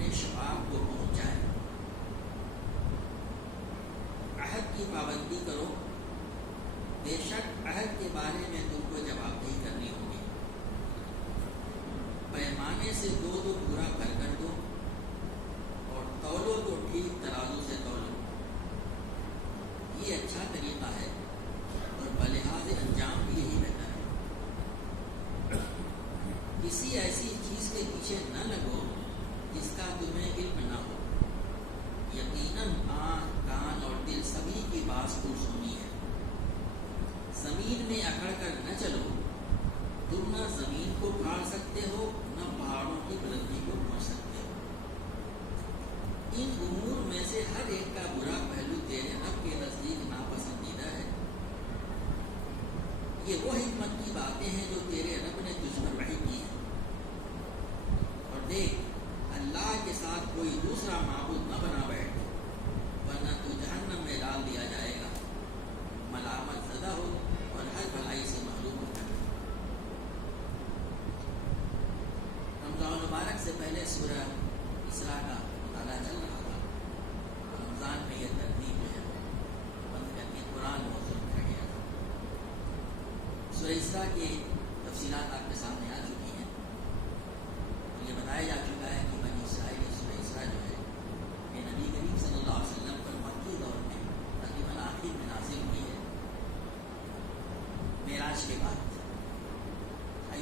اپنے شباب کو پہنچائے. عہد کی پابندی کرو، بے شک عہد کے بارے میں تم کو جواب دہی کرنی ہوگی. پیمانے سے دو پورا بھر کر دو، اور تولو تو ٹھیک ترازو سے تولو. یہ اچھا طریقہ ہے اور بلحاظ انجام بھی یہی بہتر ہے. کسی ایسی چیز کے پیچھے نہ لگو جس کا تمہیں علم نہ ہو. یقیناً آنکھ، کان اور دل سبھی کی باز سنی ہے. زمین میں اکڑ کر نہ چلو، تم نہ زمین کو پھاڑ سکتے ہو نہ پہاڑوں کی بلندی کو پہنچ سکتے ہو. ان امور میں سے ہر ایک کا برا پہلو تیرے رب کے نزدیک ناپسندیدہ ہے. یہ وہ حکمت کی باتیں ہیں جو تیرے رب نے تجھ پر وحی کی ہیں. اور دیکھ، اللہ کے ساتھ کوئی دوسرا معبود نہ بنا بیٹھ، ورنہ تو جہنم میں ڈال دیا جائے گا، ملامت زدہ ہو اور ہر بھلائی سے محروم ہو کر. رمضان مبارک سے پہلے سورہ اسراء کا مطالعہ چل رہا تھا. رمضان میں یہ ترتیب جو ہے بند کر کے قرآن موضوع رکھا گیا تھا. سورہ اسراء کی تفصیلات آپ کے سامنے آ چکی ہیں. یہ بتایا جا چکا ہے کہ بنی اسرائیل سورہ اسراء جو ہے یہ نبی کریم صلی اللہ علیہ وسلم پر مکی دور میں تقریباً آخر میں نازل ہوئی ہے معراج کے بعد.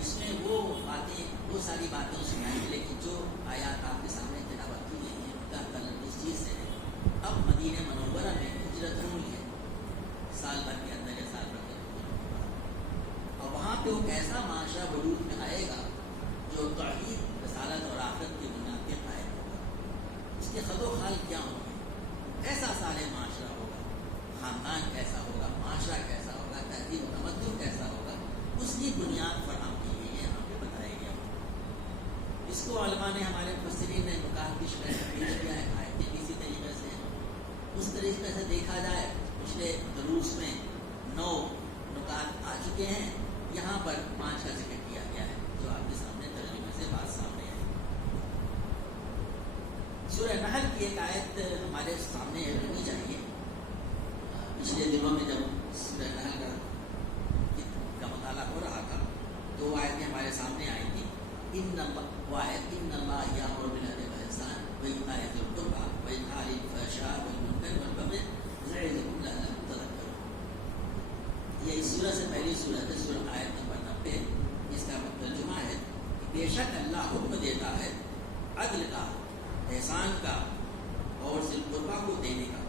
اس میں وہ ساری باتیں سنائیں گے، لیکن جو آیات آپ کے سامنے تلاوت کی گئی ہیں ان کا تعلق اس چیز سے ہے. اب مدینہ منورہ میں ہجرت ہوئی ہے سال بھر کے اندر یا سال بھر کے اندر، اور وہاں پہ وہ کیسا معاشرہ وجود میں آئے گا جو توحید، رسالت اور آخرت کی بنیاد پہ قائم ہوگا. اس کے خد و خال کیا ہوں گے، کیسا صالح معاشرہ ہوگا، خاندان کیسا ہوگا، معاشرہ کیسا ہوگا، تہذیب و تمدن کیسا ہوگا، اس کی بنیاد فراہم کی گئی ہے، یہاں پہ بتایا گیا. اس کو علماء نے، ہمارے مفسرین نے نکات کی شکل میں پیش کیا ہے. آیتیں بھی اسی طریقے سے اس طریقے سے دیکھا جائے پچھلے دروس میں 9 نکات آ چکے ہیں، یہاں پر 5 کا ذکر کیا گیا ہے جو آپ کے سامنے ترجمے سے بات سامنے ہے. سورہ نحل کی ایک آیت ہمارے سامنے رہنی چاہیے. پچھلے دنوں میں جب سورہ نحل کا مطالعہ ہو رہا تھا تو وہ آیتیں ہمارے سامنے آئی تھیں. ان اللہ یامر بالعدل والاحسان وایتاء ذی القربى وینہی عن الفحشاء والمنکر والبغی یعظکم لعلکم تذکرون. یہ اس سورہ سے پہلی سورت ہے، سورہ آیت نمبر 90. اس کا ترجمہ ہے کہ بے شک اللہ حکم دیتا ہے عدل کا، احسان کا اور ذی القربیٰ کو دینے کا،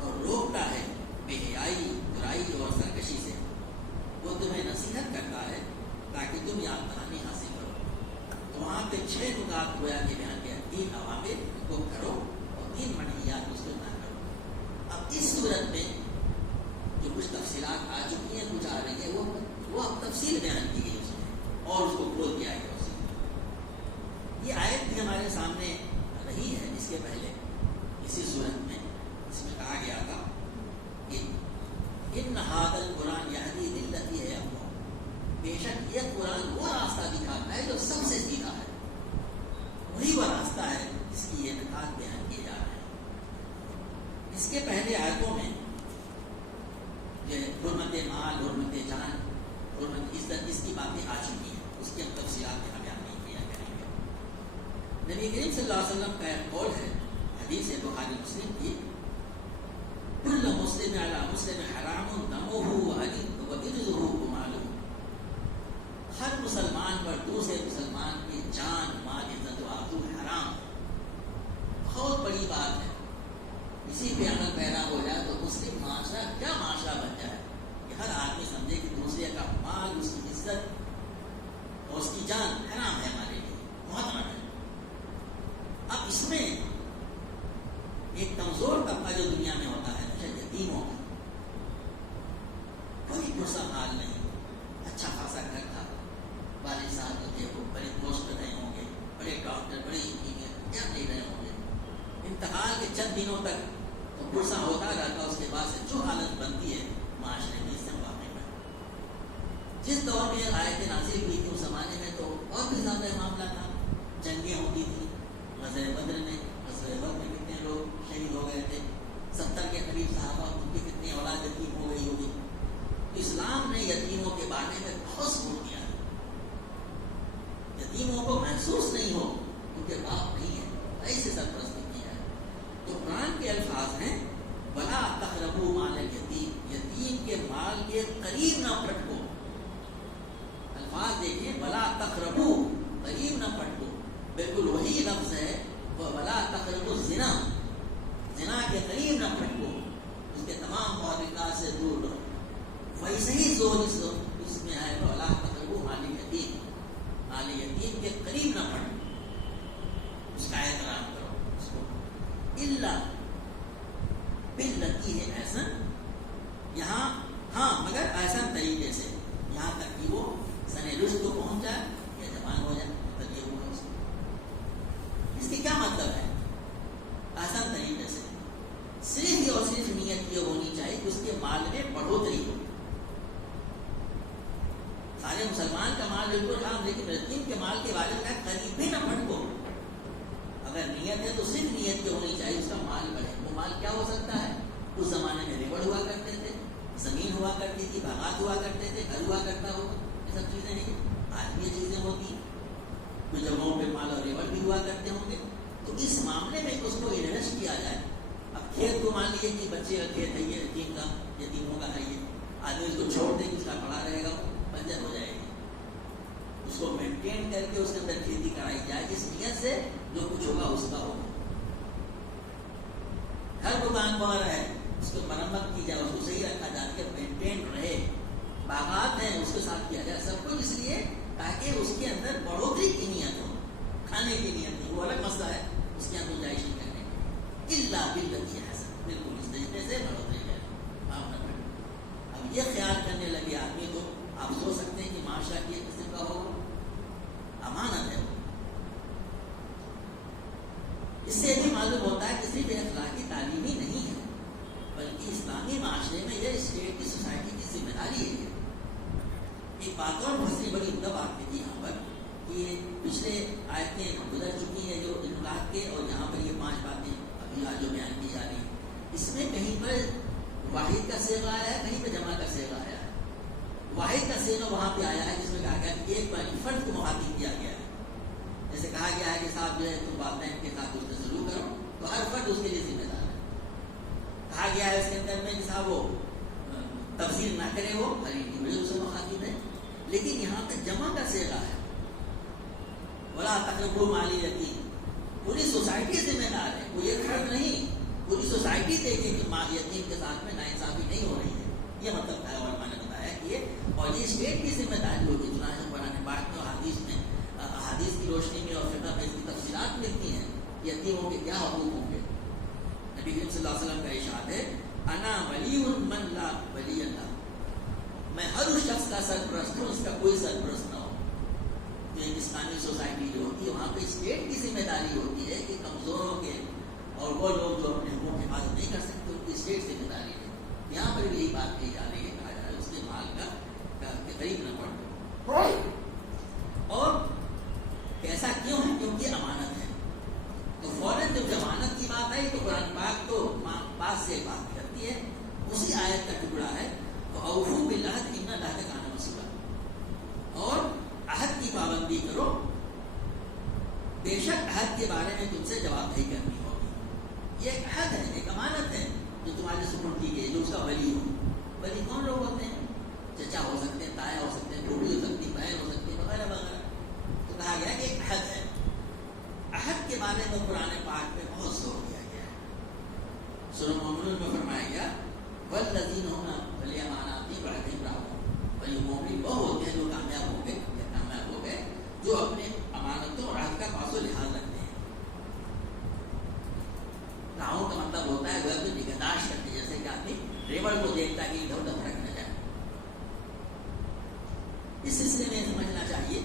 اور روکتا ہے بے حیائی، برائی اور سرکشی سے. وہ تمہیں نصیحت کرتا ہے تاکہ تم یاد دہانی حاصل کرو. تو وہاں پہ 6 نکات گویا کے بیان کیا، 3 عوامر کو کرو اور 3 منہیات اس کو نہ کرو. اب اس صورت میں جو کچھ تفصیلات آ چکی ہیں، کچھ آ رہی ہے، وہ اب تفصیل بیان کی گئی اس میں اور اس کو کھول دیا گیا. اس میں یہ آیت بھی ہمارے سامنے رہی ہے. اس کے پہلے اسی صورت میں اس میں کہا گیا تھا کہ ان ھذا القرآن یہدی للتی ہے اقوم، بے شک یہ قرآن وہ راستہ دکھاتا ہے جو سب سے سیدھا ہے. وہی وہ راستہ ہے جس کی یہ نکات بیان کیے جا رہے ہیں. اس کے پہلے آیتوں میں یہ حرمت مال، حرمت جان، حرمت عزت، اس کی باتیں آ چکی ہیں. اس کی ہم تفصیلات یہاں بیان نہیں کیا کریں گے. نبی کریم صلی اللہ علیہ وسلم کا ایک قول ہے، حدیث بخاری مسلم کی، کل مسلم علی مسلم حرام دمہ وعرضہ ومالہ. ہر مسلمان پر دوسرے مسلمان کی جان، مال، عزت و آبرو حرام ہے. بہت بڑی بات ہے. اسی پہ عمل پیدا ہو جائے تو مسلم معاشرہ کیا معاشرہ بن جائے کہ ہر آدمی سمجھے کہ دوسرے کا مال، اس کی عزت اور اس کی جان حرام ہے ہمارے لیے، محرم ہے. اب اس میں ایک کمزور طبقہ جو دنیا میں ہوتا ہے، یتیموں کا، کوئی پرسہ مال نہیں، اچھا خاصا گھر تھا، والد صاحب جو تھے وہ بڑے پوسٹ رہے ہوں گے، بڑے ڈاکٹر، بڑے انجینئر، کیا نہیں رہے ہوں گے. انتقال کے چند دنوں تک تو پرسہ ہوتا رہتا، اس کے بعد سے جو حالت بنتی ہے معاشرے میں، اس سے واقع میں جس دور میں آیتیں نازل ہوئی تھی اس زمانے میں تو اور بھی زیادہ معاملہ تھا. جنگیں ہوتی تھیں، غزوہ بدر میں کتنے لوگ شہید ہو گئے تھے، 70 کے قریب صحابہ، ان کی کتنی اولاد یتیم ہو گئی ہوگی. اسلام نے یتیموں کے بارے میں بہت زور دیا ہے. یتیموں کو محسوس نہیں ہو کیونکہ باپ نہیں ہے، ایسے سرپرستی کی ہے. تو قرآن کے الفاظ ہیں وَلَا تَقْرَبُوا مَالَ الْيَتِيمِ، یتیم کے مال کے قریب نہ پٹکو. الفاظ دیکھیں، وَلَا تَقْرَبُوا، قریب نہ پٹکو. بالکل وہی لفظ ہے وَلَا تَقْرَبُوا الزِّنَا، زنا کے قریب نہ پٹکو، اس کے تمام محرکات سے دور رہو. ویسے ہی زور اس میں ہے وَلَا تَقْرَبُوا مَالَ الْيَتِيمِ، مال یتیم کے قریب نہ پٹکو، اس کا احترام کرو اس کو. الا باللتی ہے احسن، یہاں ہاں مگر احسن طریقے سے، یہاں تک کہ وہ سن رشد کو پہنچ جائے یا جوان ہو جائے. مطلب یہ ہوا اس کو، اس کی کیا مطلب ہے؟ آسان طریقے سے صرف یہ اور صرف نیت یہ ہونی چاہیے کہ اس کے مال میں بڑھوتری ہو. سارے مسلمان کا مال بالکل عام، لیکن یتیم کے مال کے بارے میں قریب بھی نہ پٹکو. اگر نیت ہے تو صرف نیت یہ ہونی چاہیے اس کا مال بڑھے. وہ مال کیا ہو سکتا ہے؟ اس زمانے میں ریوڑ ہوا کرتے تھے، زمین ہوا کرتی تھی، باغات ہوا کرتے تھے، گھر ہوا کرتا ہو، یہ سب چیزیں ہیں. آج بھی یہ چیزیں ہوتی ہیں، کچھ جگہوں پہ مال اور ریوڑ بھی ہوا کرتے ہوں گے. تو اس معاملے میں اس کو انویسٹ کیا جائے. اب کھیت کو مان لیجیے کہ بچے کا کھیت ہے، یہ یتیم کا، یتیموں کا ہے، یہ آدمی اس کو چھوڑ دے کہ اس کا پڑا رہے گا، بنجر ہو جائے گی. اس کو مینٹین کر کے اس کے اندر کھیتی کرائی جائے اس نیت سے جو کچھ ہوگا اس کا ہوگا. ہر دکان پر ہے، اس کو مرمت کی جائے، اس کو صحیح رکھا جائے کہ مینٹین رہے. باغات ہیں اس کے ساتھ کیا جائے. سب کچھ اس لیے تاکہ اس کے اندر بڑھوتری کی نیت ہو، کھانے کی نیت نہیں. وہ الگ مسئلہ ہے، اس کی ہم گنجائش نہیں کریں گے. الا باللتی احسن، بالکل اس طریقے سے بڑھوتری کریں. اب یہ خیال کرنے لگے آدمی تو آپ سوچ سکتے ہیں کہ معاشرہ کی قسم کا ہو، امانت ہے. اس سے بھی معلوم ہوتا ہے کہ صرف اخلاقی تعلیم ہی نہیں ہے، بلکہ اسلامی معاشرے میں یہ اسٹیٹ کی، سوسائٹی کی ذمہ داری ہے. ایک بات اور دوسری بڑی عمدہ بات تھی یہاں پر کہ پچھلے آیتیں گزر چکی ہیں جو انقلاب کے، اور یہاں پر یہ 5 باتیں ابھی آج جو بیان کی جا رہی ہیں، اس میں کہیں پر واحد کا صیغہ آیا ہے، کہیں پہ جمع کا صیغہ آیا ہے. واحد کا صیغہ وہاں پہ آیا ہے جس میں کہا گیا کہ ایک فرد کو مخاطب کیا گیا ہے. جیسے کہا گیا ہے کہ صاحب جو ہے تم والدین کے ساتھ اس سے سلوک کرو، تو ہر فرد اس کے لیے ذمہ دار ہے. کہا گیا ہے اس کے اندر میں کہ صاحب وہ تفصیل نہ کرے، وہ ہر انڈیویجول سے مخاطب ہے. لیکن یہاں پہ جمع کا صیغہ ہے، ولا تقربوا مال الیتیم، پوری سوسائٹی ذمہ دار ہے، کوئی ایک فرد نہیں. پوری سوسائٹی دیکھے کہ مال یتیم کے ساتھ میں ناانصافی نہیں ہو رہی ہے. یہ مطلب تھا، اور میں نے بتایا کہ یہ اور یہ اسٹیٹ کی ذمہ داری ہوگی. چنانچہ قرآن پاک میں حدیث کی روشنی میں اور فقہ میں اس کی تفصیلات ملتی ہیں یتیموں کے کیا حقوق ہوں گے. نبی کریم صلی اللہ علیہ وسلم کا ارشاد ہے انا ولی من لا ولی اللہ، میں ہر اس شخص کا سرپرست ہوں اس کا کوئی سرپرست نہ ہو. تو ایک اسلامی سوسائٹی جو ہوتی ہے وہاں پہ اسٹیٹ کی ذمہ داری ہوتی ہے کہ کمزوروں کے اور وہ لوگ جو اپنے حقوق کی حفاظت نہیں کر سکتے ان کی اسٹیٹ ذمہ داری ہے. یہاں پر بھی یہی بات کہی جا رہی ہے، کہا جا رہا ہے اس کے مال کا قریب نہ پڑھو. اور ایسا کیوں ہے؟ کیونکہ امانت ہے. تو فوراً جب ضمانت کی بات آئی تو قرآن پاک تو پاس سے بات کرتی ہے. اسی آیت کا ٹکڑا ہے تو اوفوا بالعہد ان العہد کان مسئولا، اور عہد کی پابندی کرو، بے شک عہد کے بارے میں تم سے جواب دہی کرنی ہوگی. یہ ایک عہد ہے، ایک امانت ہے جو تمہارے سپرد کی گئی، جو اس کا ولی ہو. ولی کون لوگ ہوتے ہیں؟ چچا ہو سکتے ہیں، تایا ہو سکتے ہیں، ٹوٹی ہو سکتی ہے، بہن ہو سکتی ہے، وغیرہ وغیرہ. تو کہا گیا کہ ایک عہد ہے. عہد کے بارے میں قرآن پاک میں بہت زور دیا گیا ہے. سورہ مومنون میں فرمایا گیا والذین هم لأماناتهم وعهدهم راعون، اور یہ مومن وہ ہوتے ہیں جو کامیاب ہو گئے جو اپنے امانتوں اور عہد کا پاس و لحاظ رکھتے ہیں. راعون کا مطلب ہوتا ہے وہ نگہداشت کرتے، جیسے کہ آدمی ریوڑ کو دیکھتا ہے کہ ادھر ادھر پھٹک نہ جائے. اس سلسلے میں سمجھنا چاہیے،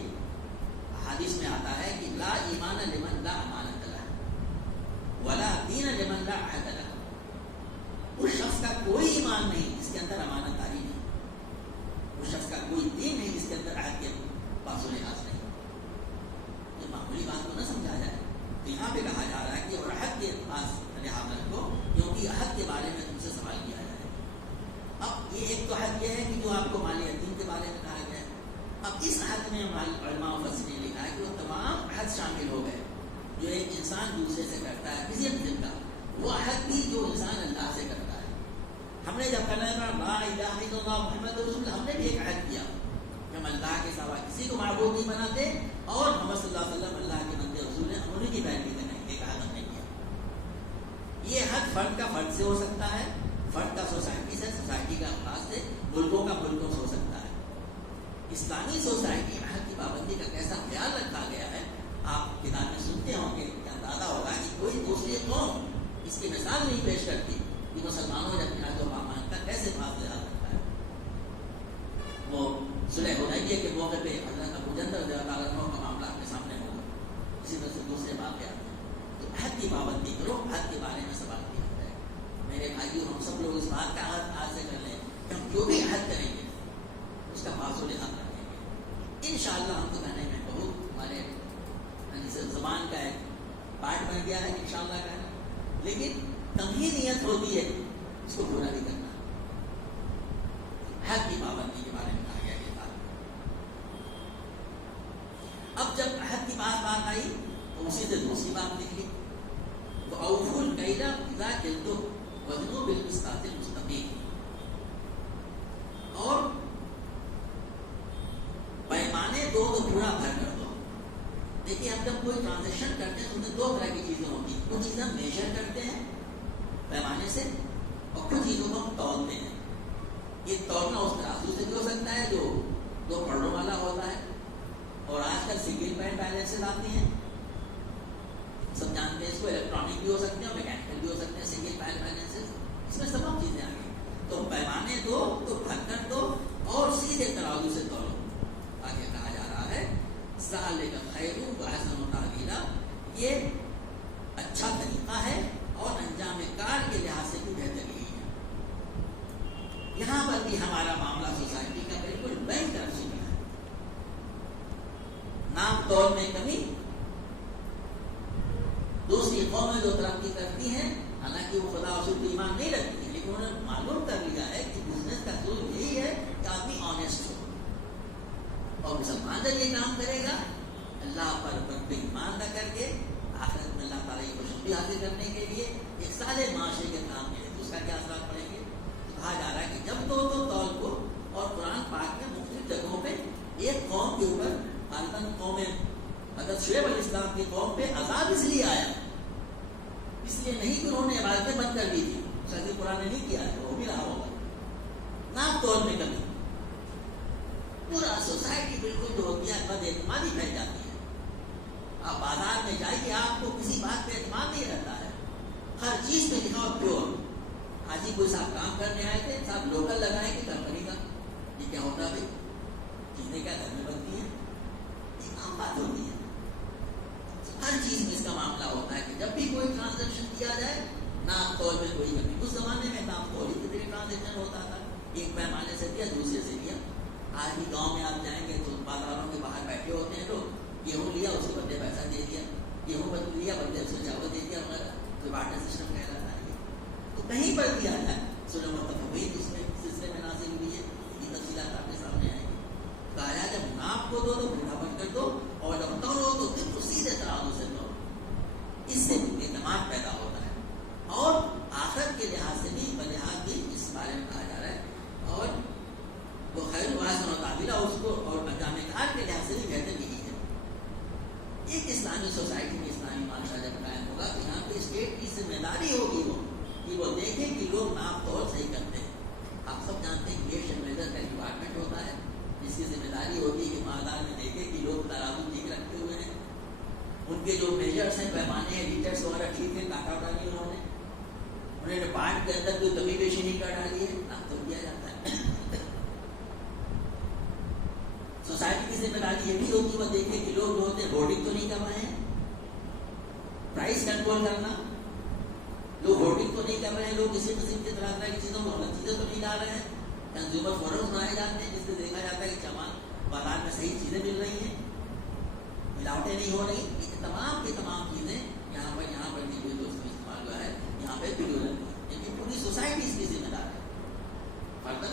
حدیث میں آتا ہے کہ لا ایمان لمن لا امانت لہ ولا دین لمن لا عہد لہ. اس شخص کا کوئی ایمان نہیں جس کے اندر امانت داری نہیں، اس شخص کا کوئی دین نہیں جس کے اندر عہد کے پاس و لحاظ نہیں. یہ معمولی بات کو نہ سمجھا جائے. تو یہاں پہ یہ ہے کہ جو آپ کو مال یتیم کے بارے میں کہا گیا ہے، اب اس عہد میں علماء مفسرین نے لکھا ہے کہ وہ تمام عہد شامل ہو گئے جو ایک انسان دوسرے سے کرتا ہے کسی بھی دن کا، وہ عہد بھی جو انسان اللہ سے کرتا ہے۔ ہم نے جب کہنا لا الہ الا اللہ محمد رسول اللہ، ہم نے بھی ایک عہد کیا کہ ہم اللہ کے سوا کسی کو معبود نہیں بناتے، اور محمد صلی اللہ علیہ وسلم اللہ کے بندے رسول ہیں، انہیں کی پیروی کریں، ایک عہد ہم نے کیا۔ یہ عہد فرد کا فرد سے ہو سکتا ہے، فرد کا سوسائٹی سے، سوسائٹی کا افراد سے، ملکوں کا ملکوں سے ہو سکتا ہے۔ اسلامی سوسائٹی میں عہد کی پابندی کا کیسا خیال رکھا گیا ہے، آپ کتابیں سنتے ہوں گے، اندازہ ہوگا کہ کوئی دوسری قوم اس کی مثال نہیں پیش کرتی کہ مسلمانوں نے اپنے عہد و پیمان کا کیسے فاصلہ رکھا ہے۔ وہ صلح حدیبیہ کے موقع پہ حضرت ابو جندل رضی اللہ عنہ کا معاملہ آپ کے سامنے ہوگا، اسی طرح سے دوسرے واقعات ہیں۔ تو عہد کی پابندی کرو، عہد کے بارے میں سوال کیا جائے۔ میرے بھائیوں، ہم سب لوگ اس بات کا عہد آج سے کر لیں کہ ہم جو بھی عہد کریں گے اس کا فاصل لحاظ رکھیں گے۔ انشاءاللہ ہم تو کہنے میں بہت ہمارے زبان کا ایک پارٹ بن گیا ہے انشاءاللہ کہنا، لیکن کم ہی نیت ہوتی ہے اس کو پورا نہیں کرنا۔ عہد کی پابندی کے بارے میں کہا گیا یہ بات۔ اب جب عہد کی بات آئی تو اسی سے دوسری بات نکلی، تو اوفوا الکیل اذا کلتم وزنوا بالقسطاس المستقیم، اور پیمانے دو تو پورا بھر کر دو۔ دیکھیے ہم جب کوئی ٹرانزیکشن کرتے ہیں تو اس میں دو طرح کی چیزیں ہوتی ہیں، کچھ چیزیں ہم میجر کرتے ہیں پیمانے سے، اور کچھ چیزوں کو ہم تولتے ہیں۔ یہ تولنا اس ترازو سے بھی ہو سکتا ہے جو دو پڑوں والا ہوتا ہے، اور آج کل سنگل پوائنٹ بیلنسز آتی ہیں، سب جانتے ہیں اس کو، الیکٹرانک بھی ہو سکتے ہیں اور میکینیکل بھی ہو سکتے ہیں سنگل پوائنٹ بیلنسز، اس میں تمام چیزیں آ گئی۔ تو پیمانے دو تو بھر کر دو اور سیدھے ترازو سے تولو۔ آگے کہا جا رہا ہے ذالک خیر واحسن تأویلا، یہ اچھا طریقہ ہے اور انجام کار کے لحاظ سے بھی بہترین ہے۔ یہاں پر بھی ہمارا معاملہ سوسائٹی کا بالکل بینک کر چکا ہے۔ نام تول میں کمی، دوسری قومیں جو ترقی کرتی ہیں حالانکہ وہ خدا اور رسول ایمان نہیں رکھتی ہیں، لیکن انہوں نے معلوم کر لیا ہے کہ بزنس کا اصول یہی ہے کہ آدمی آنےسٹ ہو، اور مسلمان جب یہ کام کرے گا اللہ پر ایمان نہ کر کے آخرت میں اللہ تعالیٰ کی خوشبو حاصل کرنے کے لیے ایک سارے معاشرے کے کام کے لیے اس کا کیا اثرات پڑیں گے۔ تو کہا جا رہا ہے کہ جب تو تول کو، اور قرآن پاک میں مختلف جگہوں پہ ایک قوم کے اوپر غالباً قوم حضرت شعیب علیہ السلام کی قوم پہ عذاب اس لیے آیا، اس لیے نہیں کہ انہوں نے عبادتیں بند کر دی تھی، شاید قرآن نے نہیں کیا ہے، وہ بھی رہا ہوگا۔ نام تول میں کمی، پورا سوسائٹی بالکل جو ہوتی ہے بد اعتمادی پھیل جاتی ہے۔ آپ بازار میں جائیے، آپ کو کسی بات پہ اعتماد نہیں رہتا ہے، ہر چیز پہ لکھا ہو پیور۔ آج ہی کوئی صاحب کام کرنے آئے تھے، صاحب لوکل لگائیں گے کمپنی کا، یہ کیا ہوتا ہے؟ چیزیں کیا گھر میں بنتی ہیں، یہ عام بات ہوتی ہے۔ ہر چیز میں اس کا معاملہ ہوتا ہے کہ جب بھی کوئی ٹرانزیکشن کیا جائے نام تول میں کوئی کمی۔ اس زمانے میں نام تول ہی کے ٹرانزیکشن ہوتا تھا، ایک پیمانے سے دیا دوسرے سے دیا۔ آج بھی گاؤں میں آپ جائیں گے تو بازاروں کے باہر بیٹھے ہوتے ہیں لوگ، گیہوں لیا اس کے بدلے پیسہ دے دیا، گیہوں بدل لیا بدلے اس کو چاول دے دیا وغیرہ، تو بارٹر سسٹم کہلاتا ہے۔ تو کہیں پر دیا جائے سورہ متفقین اس میں سلسلے میں نازل ہوئی ہے، یہ تفصیلات آپ کے سامنے آئیں گی۔ کہا جب ناپ کو دو تو بوڑھا بن کر دو، اور جب تولو تو پھر سیدھے ترازو سے دو، اس سے اعتماد پیدا ہوتا ہے، اور آخرت کے لحاظ سے بھی بلحاظ بھی اس بارے میں کہا جا رہا ہے، اور وہ خیر واحسن تأویلا اس کو، اور انجام کار کے لحاظ سے بھی بہتر یہی ہے۔ ایک اسلامی سوسائٹی میں اسلامی معاشرہ جب قائم ہوگا تو یہاں پہ اسٹیٹ کی ذمہ داری ہوگی وہ کہ وہ دیکھیں کہ لوگ ناپ تول صحیح کرتے ہیں۔ آپ سب جانتے ہیں کہ یہ میجر کا ڈپارٹمنٹ ہوتا ہے جس کی ذمہ داری ہوتی ہے کہ بازار میں دیکھیں کہ لوگ ترازو ٹھیک رکھتے ہوئے ہیں، ان کے جو میجرس ہیں، پیمانے ہیں، لیٹرس وغیرہ ٹھیک ہے، کاٹا ڈالی انہوں نے پارٹ کے اندر کوئی کمی بیشی نہیں کر ڈالی ہے، ناپ تول کیا جاتا ہے۔ سوسائٹی کی ذمہ داری یہ بھی ہوتی ہے وہ دیکھے کہ لوگ جو ہوتے ہیں ہوردنگ تو نہیں کر رہے ہیں، پرائس کنٹرول کرنا، لوگ ہوردنگ تو نہیں کر رہے ہیں، لوگ کسی قسم کی طرح کی چیزوں میں غلط چیزیں تو نہیں لا رہے ہیں، کنزیومر فورمز بنائے جاتے ہیں جس سے دیکھا جاتا ہے کہ سامان بازار میں صحیح چیزیں مل رہی ہیں، ملاوٹیں نہیں ہو رہی۔ یہ تمام کی تمام چیزیں یہاں پر دی ہوئی دوستوں استعمال ہوا ہے، یہاں پہ بھی ہو رہی ہے، لیکن پوری سوسائٹی اس کی ذمہ دار ہے۔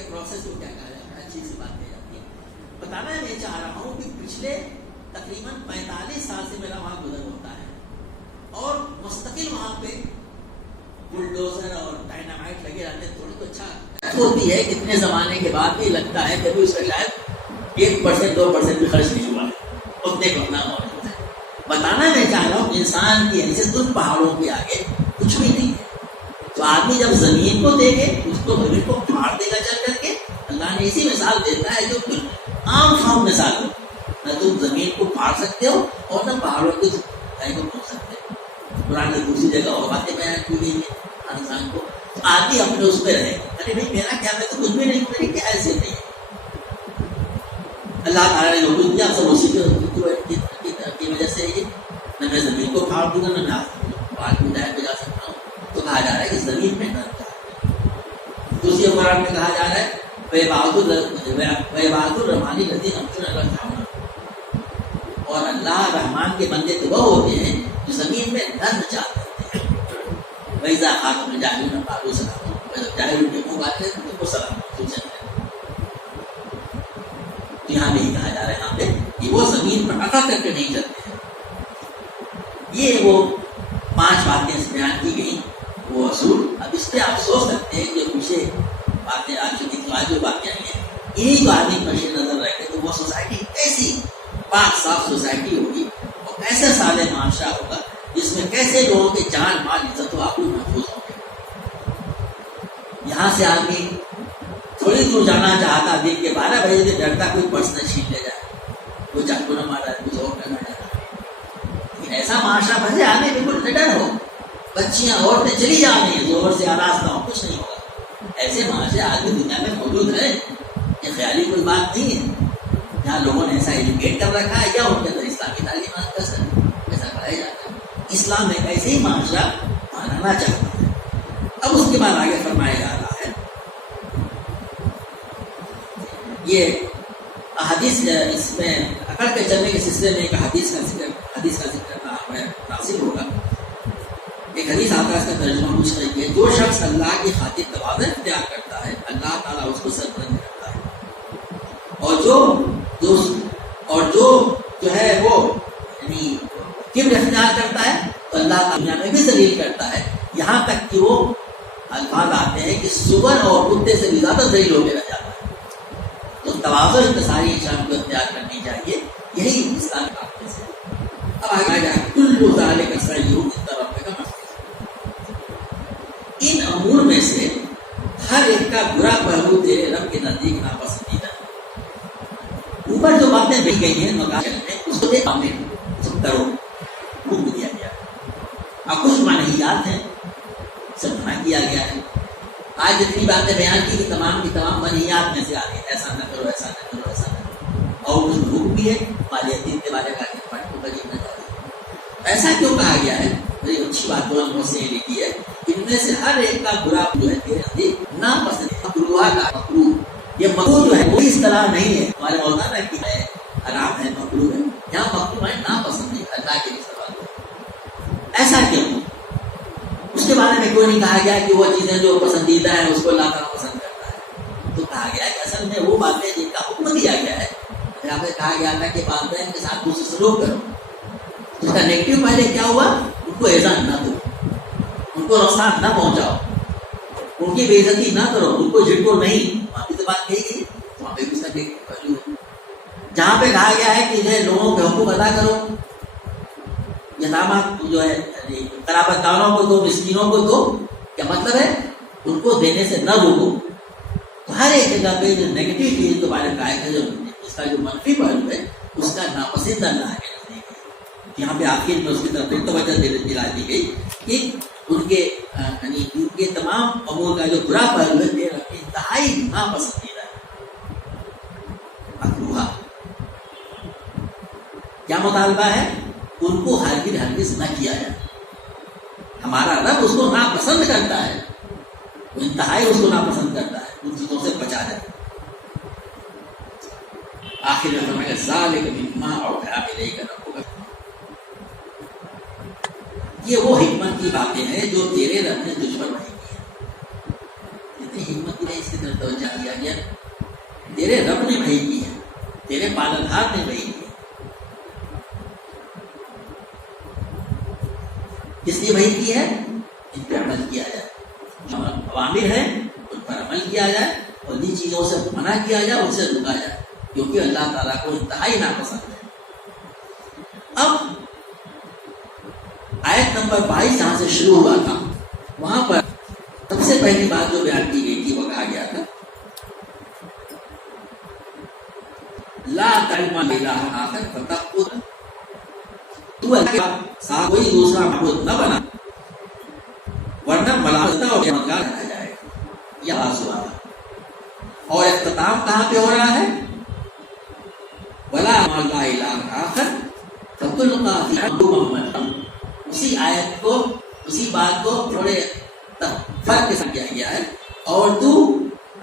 کے پروسیس کو کیا کہا جاتا ہے، اچھی سی بات کہی جاتی ہے. بتانا میں چاہ رہا ہوں کہ پچھلے تقریباً 45 سال سے میرا وہاں گزر ہوتا ہے اور مستقل وہاں پہ بلڈوزر اور ڈائنامائٹ لگے رہتے ہیں. تھوڑی تو اچھا ہوتی ہے کتنے زمانے کے بعد بھی لگتا ہے کبھی اس کا شاید 1% 2% بھی خرچ نہیں ہوا ہے، اتنے کو اپنا موجود ہے. بتانا میں چاہ رہا ہوں انسان کی حیثیت ان پہاڑوں کے آگے کچھ بھی نہیں ہے. تو آدمی جب زمین کو دیکھے اس کو زمین کو پھاڑ دے گا چل کر کے. اللہ نے اسی مثال دیتا ہے جو کچھ عام فام مثال ہو، نہ تم زمین کو پھاڑ سکتے ہو اور نہ پہاڑوں کو پہنچ سکتے ہو. قرآن نے دوسری جگہ اور باتیں بیان کی گئی ہیں انسان کو. آدمی اپنے اس پہ رہے، ارے بھائی میرا کیا، میں تو کچھ بھی نہیں، میری کیا حیثیت نہیں ہے. اللہ تعالیٰ نے جو کچھ دیا سب اسی کی وجہ سے ہی. نہ میں زمین کو پھاڑ دوں گا نہ میں پہاڑ کی ڈائر پہ جا سکتا ہوں. تو کہا جا رہا ہے کہ زمین میں نہ دوسری قرآن میں کہا جا رہا ہے بہباد الرحمانی ندی نمچن الگ تھا. اور اللہ رحمان کے بندے تو وہ ہوتے ہیں جو زمین میں نرم چاہتے ہیں. ویزا خاتم جاہلون قالوا سلاما، جاہلوں کے منہ بات ہے ان کو سلام سوچیں. یہاں بھی کہا جا رہا ہے یہاں پہ کہ وہ زمین پر عطا کر کے نہیں چلتے ہیں. یہ وہ 5 باتیں بیان کی گئی وہ اصول. اب اس پہ آپ سوچ سکتے ہیں کہ پیچھے باتیں آ چکی جو باتیں آئی ہیں انہیں کو آدمی پیش نظر رکھے تو وہ سوسائٹی کیسی پاک صاف سوسائٹی ہوگی اور کیسے صالح معاشرہ ہوگا جس میں کیسے لوگوں کے جان مال عزت و آبرو محفوظ ہوں گے. یہاں سے آدمی تھوڑی دور جانا چاہتا دن کے 12 بجے سے ڈرتا کوئی پرس نہ چھین لے جائے، کوئی چاقو نہ مارا، کچھ اور کرنا چاہتا. لیکن ایسا معاشرہ بھلے آنے بالکل نڈر ہو، بچیاں عورتیں چلی جا رہی ہیں زور سے آراستہ ہو، کچھ نہیں ہوگا. ایسے معاشرے آدمی دنیا میں موجود ہے. یہ خیالی کوئی بات نہیں ہے. جہاں لوگوں نے ایسا ایجوکیٹ کر رکھا ہے یا ان کے اندر اسلامی تعلیمات کا سر ایسا پڑھایا جاتا ہے. اسلام ایک ایسے ہی معاشرہ بنانا چاہتا ہے. اب اس کے بعد آگے فرمایا جا رہا ہے یہ حدیث. اس میں اکڑ کے چلنے کے سلسلے میں ایک حدیث کا ذکر حاصل ہوگا. ایک حدیث آتا ہے، اس کا ترجمہ کچھ نہیں ہے. جو شخص اللہ کی خاطر تواضع اختیار کرتا ہے اللہ تعالیٰ اس کو سربلند کرتا ہے، اور جو ہے وہ یعنی کبر اختیار کرتا ہے تو اللہ تعالیٰ دنیا میں بھی ذلیل کرتا ہے. یہاں تک کہ وہ الفاظ آتے ہیں کہ سور اور کتے سے بھی زیادہ ذلیل ہو کے رہ جاتا ہے. تو تواضع انتصاری انسان کو اختیار کرنی چاہیے. یہی اسلام کا عقیدہ ہے. اب آگے جائے کل ذالک سیئ عند ربک کا. ان امور میں سے ہر ایک کا برا پہلو تیرے رب کے نزدیک ناپسندیدہ. اوپر جو باتیں بھی گئی ہیں اس کو دیکھ کرو حکم دیا گیا. اب کچھ منہیات ہیں سب منع کیا گیا ہے. آج جتنی باتیں بیان کی تمام کی تمام منہیات میں سے آ گئی. ایسا نہ کرو، ایسا نہ کرو، ایسا نہ کرو. اور کچھ حکم بھی ہے مالی یتیم کے بارے میں بجٹنا چاہیے. ایسا کیوں کہا گیا ہے؟ بڑی اچھی بات قرآن نے یہ لکھی ہے. ان میں سے ہر ایک کا برا جو ہے تیرے نزدیک ناپسند. مکروہ کا مکروہ، یہ مکروہ جو ہے وہ اس طرح نہیں ہے ہمارے مولانا کی ہے حرام ہے مکروہ ہے. یہاں مکروہ ہے ناپسند ہے اللہ کے لیے سوال ہے. ایسا کیوں؟ اس کے بارے میں کوئی نہیں کہا گیا کہ وہ چیزیں جو پسندیدہ ہیں اس کو اللہ تعالیٰ پسند کرتا ہے. تو کہا گیا کہ اصل میں وہ باتیں جن کا حکم دیا گیا ہے. یہاں پہ کہا گیا تھا کہ والدین کے ساتھ دوسرے سلوک کرو. اس کا نیگیٹو پہلے کیا ہوا؟ ان کو احسان نہ دو، ان کو نقصان نہ پہنچاؤ، ان کی بے عزتی نہ کرو، ان کو جھٹکو نہیں. وہاں پہ تو بات کہی گئی، وہاں پہ بھی اس کا نیگیٹو پہلو ہے. جہاں پہ کہا گیا ہے کہ جو ہے لوگوں کے حقوق ادا کرو، یتامہ جو ہے قرابت داروں کو دو، مسکینوں کو دو. کیا مطلب ہے؟ ان کو دینے سے نہ روکو. تو ہر ایک جگہ پہ جو نیگیٹو چیز دوبارہ کہا ہے، جو اس کا جو منفی پہلو ہے اس کا ناپسندہ نہ ہے. یہاں پہ آخر میں اس کی طرف توجہ دلا دی گئی کہ ان کے تمام امور کا جو برا پہلو ہے انتہائی ناپسندیدہ ہے. مکروہ کیا مطالبہ ہے؟ ان کو ہرگز نہ کیا جائے. ہمارا رب اس کو ناپسند کرتا ہے، وہ انتہائی اس کو ناپسند کرتا ہے. ان چیزوں سے بچا جائے. آخر میں فرمایا ذالک مما اوحی الیک ربک. یہ وہ حکمت کی باتیں ہیں جو تیرے رب نے تجھ پر وحی کی ہے. اتنی حکمت کی ہے اس کے طرف توجہ دیا گیا، تیرے رب نے وحی کی ہے، تیرے پالنہار نے وحی کی ہے. کس لیے وحی کی ہے؟ ان پہ عمل کیا جائے. جو اوامر ہیں ان پر عمل کیا جائے اور جن چیزوں سے منع کیا جائے ان سے رکا جائے، کیونکہ اللہ تعالیٰ کو انتہائی ناپسند ہے. اب آیت نمبر 22 جہاں سے شروع ہوا تھا وہاں پر سب سے پہلی بات جو بیان کی گئی تھی وہ کہا گیا تھا لا تعلم الہ آخر فتقول، تو اللہ کے ساتھ کوئی دوسرا معبود نہ بنا ورنہ ملامتہ اور قیامتگار رہ جائے گا. یہ آغاز ہوا تھا اور اختتام کہاں پہ ہو رہا ہے؟ ولا لا الہ آخر فتلقى فی محمد. اسی آیت کو اسی بات کو تھوڑے فرق کے ساتھ کیا گیا ہے، اور تو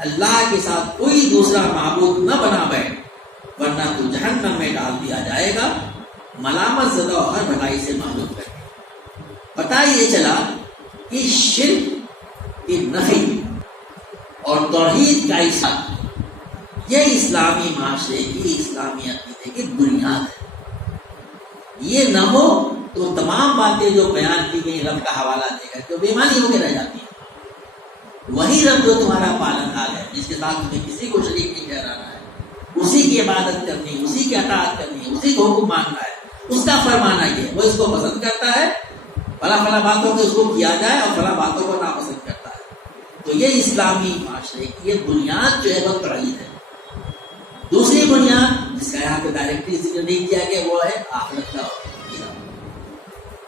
اللہ کے ساتھ کوئی دوسرا معبود نہ بنا بیٹھ ورنہ تو جہنم میں ڈال دیا جائے گا ملامت زدہ اور ہر بھلائی سے محروم کر. پتہ یہ چلا کہ شرک کی نفی اور توحید کا اثبات یہ اسلامی معاشرے کی اسلامی عقیدے کی بنیاد ہے. یہ نہ ہو تو تمام باتیں جو بیان کی گئی رب کا حوالہ دے کر جو بےمانی ہو کے رہ جاتی ہیں. وہی رب جو تمہارا پالن حال ہے، جس کے ساتھ تمہیں کسی کو شریک نہیں ٹھہرانا ہے، اسی کی عبادت کرنی، اسی کی اطاعت کرنی، اسی کو حکم ماننا ہے، اس کا فرمانا یہ وہ اس کو پسند کرتا ہے فلاں فلاں باتوں کو اس کو کیا جائے اور فلاں باتوں کو ناپسند کرتا ہے. تو یہ اسلامی معاشرے کی یہ بنیاد جو ہے وہ توحید ہے. دوسری بنیاد جس کا یہاں پہ ڈائریکٹلی ذکر نہیں کیا گیا وہ ہے آخرت کا.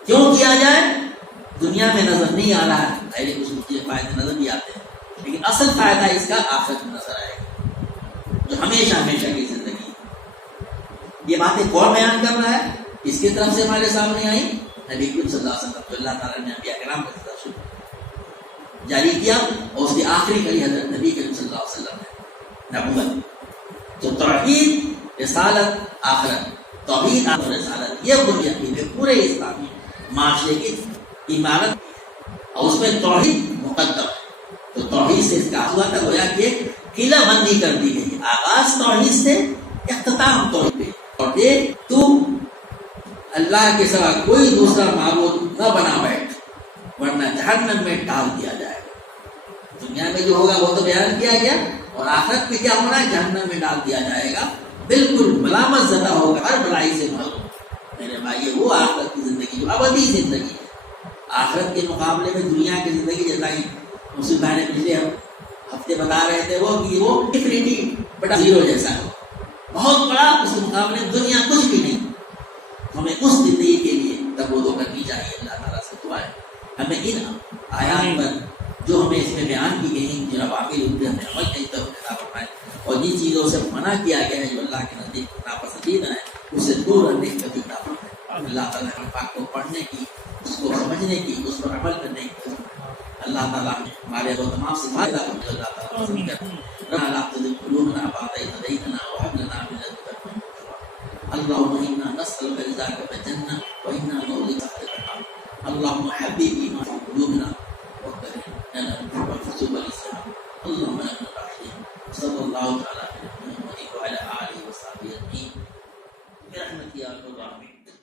کیوں کیا جائے؟ دنیا میں نظر نہیں آ رہا ہے، پہلے کچھ مختلف فائدے نظر بھی آتے ہیں، لیکن اصل فائدہ اس کا آخرت میں نظر آئے گا جو ہمیشہ ہمیشہ کی زندگی. یہ باتیں کون بیان کر رہا ہے؟ اس کی طرف سے ہمارے سامنے آئی نبی کریم صلی اللہ علیہ وسلم. تو اللہ تعالیٰ نے انبیاء کرام کا ذکر جاری کیا اور اس کی آخری کڑی حضرت نبی کریم صلی اللہ علیہ وسلم نے نبوت. تو توحید، رسالت، آخرت، توحید اور رسالت یہ بنیادی ہے پورے اسلامی معاشرے کی عمارت، اور اس میں توحید مقدم ہے. تو توحید سے اس کا ہوا تھا گویا کہ ایک قلعہ بندی کر دی گئی. آغاز توحید سے، اختتام توحید پہ. اور دیکھ تو اللہ کے سوا کوئی دوسرا معبود نہ بنا بیٹھ ورنہ جہنم میں ڈال دیا جائے گا. دنیا میں جو ہوگا وہ تو بیان کیا گیا، اور آخرت میں کیا ہونا ہے؟ جہنم میں ڈال دیا جائے گا، بالکل ملامت زدہ ہوگا، ہر بھلائی سے محروم. میرے بھائی وہ آخرت کی زندگی جو ابدی زندگی ہے. آخرت کے مقابلے میں دنیا کی زندگی جیسا ہی مسلم بھائی نے پچھلے ہفتے بتا رہے تھے وہ انفینٹی بڑا زیرو جیسا ہے، بہت بڑا، اس کے مقابلے میں دنیا کچھ بھی نہیں. ہمیں اس زندگی کے لیے تبودو کرنی چاہیے. اللہ تعالیٰ سے دعا ہے ہمیں ان آیات پر جو ہمیں اس میں بیان کی گئی جو واقعی ان پہ ہمیں عمل نہیں کرنا فرمائے، اور جن چیزوں سے منع کیا گیا ہے جو اللہ کے نزدیک ناپسندیدہ ہے اسے دور رہنے کی توفیق عطا فرمائے. اللہ تعالیٰ ہم پاک کو پڑھنے کی، اس کو سمجھنے کی، اس پر عمل کرنے کی اللہ تعالیٰ ہمارے وہ تمام صفات کو اللہ تعالیٰ پسند کرے. ربنا لا تزغ قلوبنا بعد إذ هديتنا وهب لنا من لدنك رحمة. اللهم إنا نسألك رضاك بالجنة وإنا نعوذ بك من سخطك. اللهم حبب إيمان في قلوبنا وكره لنا الكفر والفسوق والعصيان. اللهم يا رب العالمين صلى الله تعالى على محمد وعلى آله وصحبه أجمعين برحمتك يا أرحم الراحمين.